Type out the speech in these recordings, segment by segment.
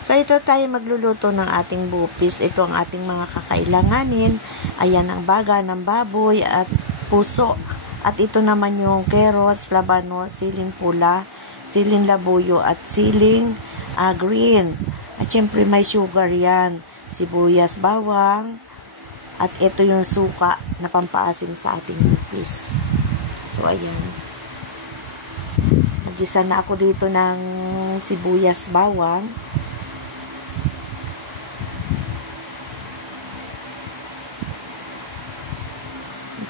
So, ito tayo magluluto ng ating bupis. Ito ang ating mga kakailanganin. Ayan ang baga ng baboy at puso. At ito naman yung carrots, labanos, siling pula, siling labuyo at siling green. At syempre may sugar yan. Sibuyas, bawang. At ito yung suka na pampaasim sa ating bupis. So, ayan. Nagisa na ako dito ng sibuyas, bawang.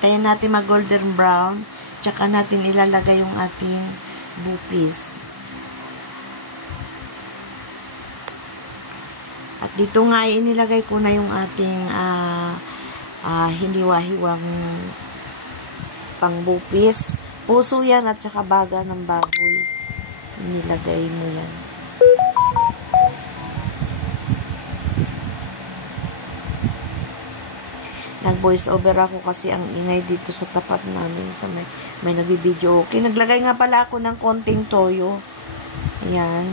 Hintayin natin mag golden brown. Tsaka natin ilalagay yung ating bupis. At dito nga inilagay ko na yung ating hiniwa-hiwang pangbupis. Puso yan at saka baga ng baboy. Inilagay mo yan. Nag-voice over ako kasi ang ingay dito sa tapat namin. So may nag-video. Okay, naglagay nga pala ako ng konting toyo. Ayan.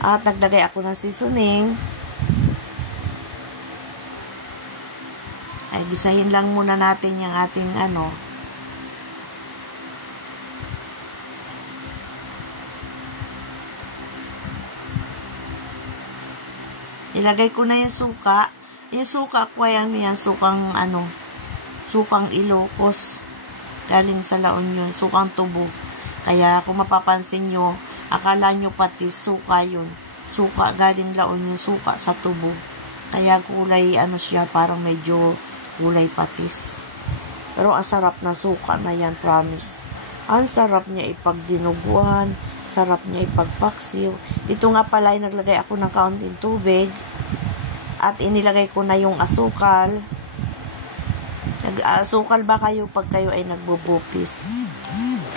At naglagay ako ng seasoning. Ay, gisahin lang muna natin yung ating ilagay ko na yung suka. Yung suka ko yan, sukang sukang Ilocos. Galing sa La Union, sukang tubo. Kaya kung mapapansin nyo, akala nyo patis, suka yun. Suka galing La Union, suka sa tubo. Kaya kulay, siya, parang medyo kulay patis. Pero ang sarap na suka na yan, promise. Ang sarap niya ipagdinuguan, sarap niya ipagpaksiw. Dito nga pala, naglagay ako ng kaunting tubig. At inilagay ko na yung asukal. Asukal ba kayo pag kayo ay nagbubupis?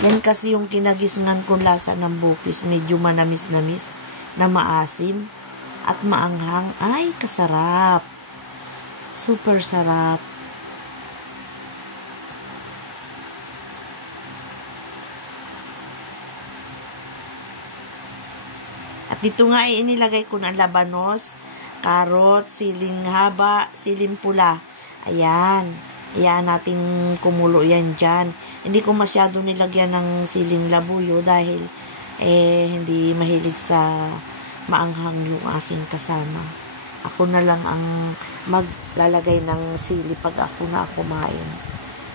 Yan kasi yung kinagisnan kong lasa ng bupis. Medyo manamis-namis na maasim at maanghang. Ay, kasarap. Super sarap. At dito nga ay inilagay ko na labanos, carrots, siling haba, siling pula. Ayan. Ayan natin kumulo yan dyan. Hindi ko masyado nilagyan ng siling labuyo dahil hindi mahilig sa maanghang yung aking kasama. Ako na lang ang maglalagay ng sili pag ako na kumain.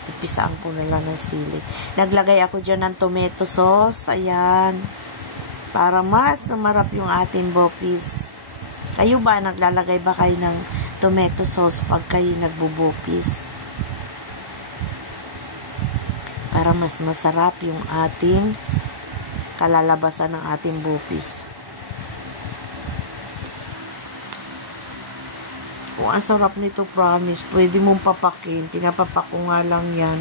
Ipisaan ko na lang ng sili. Naglagay ako dyan ng tomato sauce. Ayan. Para mas marap yung ating bupis. Kayo ba, naglalagay ba kayo ng tomato sauce pag kayo nagbubupis? Para mas masarap yung ating kalalabasan ng ating bupis. Oh, ang sarap nito, promise. Pwede mong papakin. Pinapapak ko nga lang yan.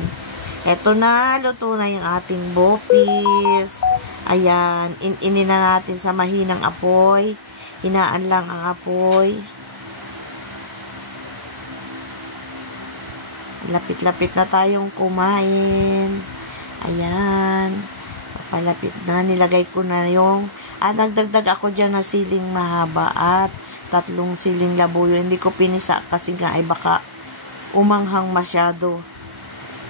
Eto na, luto na yung ating bupis. Ayan, inin na natin sa mahinang apoy. Hinaan lang ang apoy. Lapit-lapit na tayong kumain. Ayan. Papalapit na. Nilagay ko na yung nagdagdag ako dyan na siling mahaba at 3 siling labuyo. Hindi ko pinisa kasi nga ay baka umanghang masyado.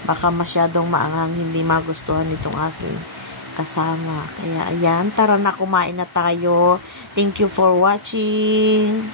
Baka masyadong maanghang, hindi magustuhan nitong aking kasama. Kaya ayan, tara na, kumain na tayo. Thank you for watching.